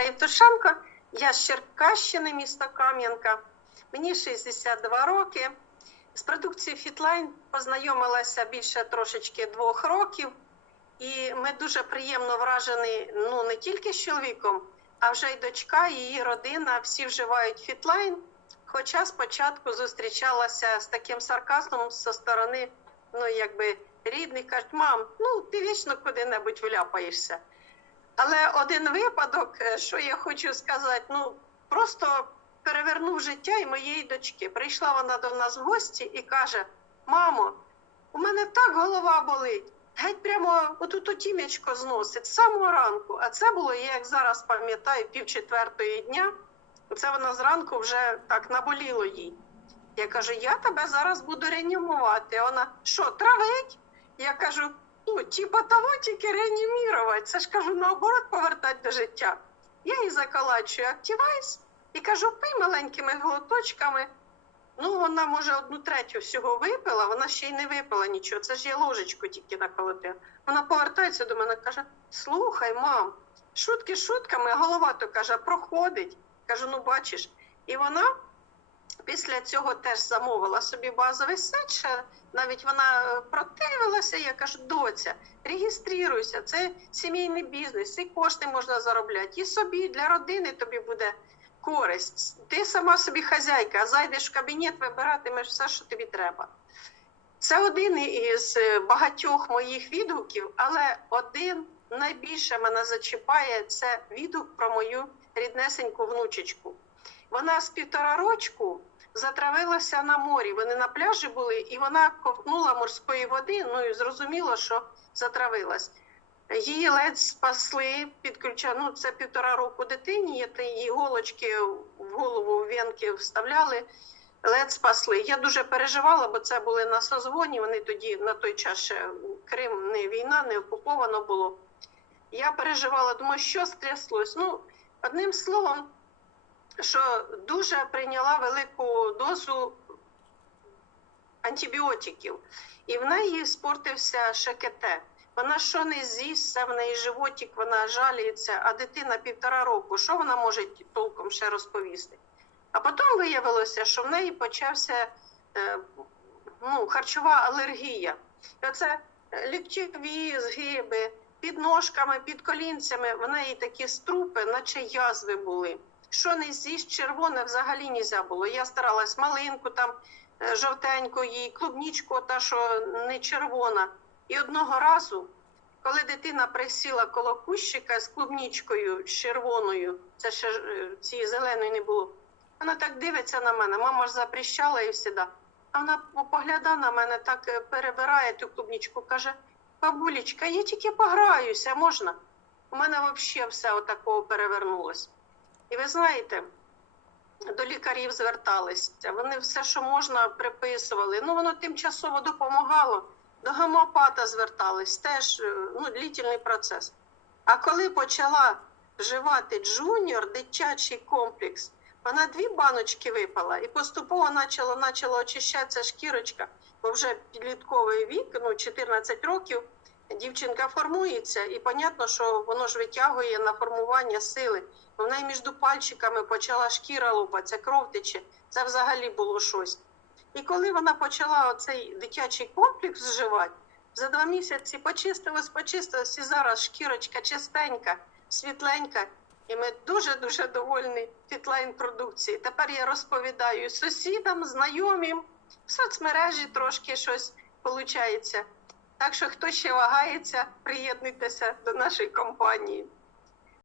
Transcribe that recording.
Євтушенко, я з Черкащини, місто Кам'янка. Мені 62 роки. З продукцією Фітлайн познайомилася більше трошечки двох років, і ми дуже приємно вражені ну не тільки з чоловіком, а вже й дочка, і її родина. Всі вживають Фітлайн. Хоча спочатку зустрічалася з таким сарказмом зі сторони, ну якби рідних, кажуть, мам, ну ти вічно куди-небудь вляпаєшся. Але один випадок, е, що я хочу сказати, ну просто перевернув життя і моєї дочки. Прийшла вона до нас в гості і каже: Мамо, у мене так голова болить. Геть прямо отут у тім'ячко зносить з самого ранку. А це було, я як зараз пам'ятаю, пів четвертої дня. Це вона зранку вже так наболіло їй. Я кажу, я тебе зараз буду реанімувати. Вона що, травить? Я кажу, ну, типа того тільки реанімірувати. Це ж кажу, наоборот, повертати до життя. Я їй заколачую активайс і кажу, пий маленькими глоточками. Ну, вона, може, одну третю всього випила, вона ще й не випила нічого. Це ж я ложечку тільки наколотила. Вона повертається до мене каже: Слухай, мам, шутки шутками, голова то каже, проходить. Кажу, ну бачиш. І вона після цього теж замовила собі базовий сет. Навіть вона е, противилася. Я кажу, доця, реєструйся, це сімейний бізнес, і кошти можна заробляти. І собі, для родини тобі буде користь. Ти сама собі хазяйка, зайдеш в кабінет, вибиратимеш все, що тобі треба. Це один із е, багатьох моїх відгуків, але один найбільше мене зачіпає це відгук про мою ріднесеньку внучечку. Вона з півтора рочку затравилася на морі. Вони на пляжі були, і вона ковтнула морської води. Ну і зрозуміло, що затравилась. Її ледь спасли, підключа... ну це півтора року дитині, її голочки в голову в венки вставляли, ледь спасли. Я дуже переживала, бо це були на созвоні. Вони тоді на той час ще Крим не війна, не окуповано було. Я переживала, думаю, що стряслось. Ну, одним словом, що дуже прийняла велику дозу антибіотиків, і в неї спортився ШКТ. Вона що не з'їсть, це в неї животик, вона жаліється, а дитина півтора року, що вона може толком ще розповісти? А потім виявилося, що в неї почався е, ну, харчова алергія. І оце ліктєві згиби, під ножками, під колінцями, в неї такі струпи, наче язви були. Що не з'їсть, червоне взагалі не було. Я старалась малинку там е, жовтеньку їй, клубнічку, та що не червона. І одного разу, коли дитина присіла коло кущика з клубнічкою з червоною, це ще е, цієї зеленої не було. Вона так дивиться на мене, мама ж запрещала і всіда. А вона погляда на мене, так е, перебирає ту клубнічку, каже: Бабулечка, я тільки пограюся, можна? У мене взагалі все отакого перевернулось. І ви знаєте, до лікарів зверталися, вони все, що можна, приписували. Ну, воно тимчасово допомагало. До гомеопата звертались, теж е, ну, длительний процес. А коли почала вживати джуніор, дитячий комплекс, вона дві баночки випала і поступово почала, почала очищатися шкірочка, бо вже підлітковий вік, ну 14 років, дівчинка формується, і понятно, що воно ж витягує на формування сили. В неї між пальчиками почала шкіра лопатися, кров тече. Це взагалі було щось. І коли вона почала оцей дитячий комплекс вживати, за два місяці почистилось, почистилось, і зараз шкірочка чистенька, світленька. І ми дуже-дуже довольні фітлайн продукції. Тепер я розповідаю сусідам, знайомим, в соцмережі трошки щось виходить. Так що, хто ще вагається, приєднуйтеся до нашої компанії.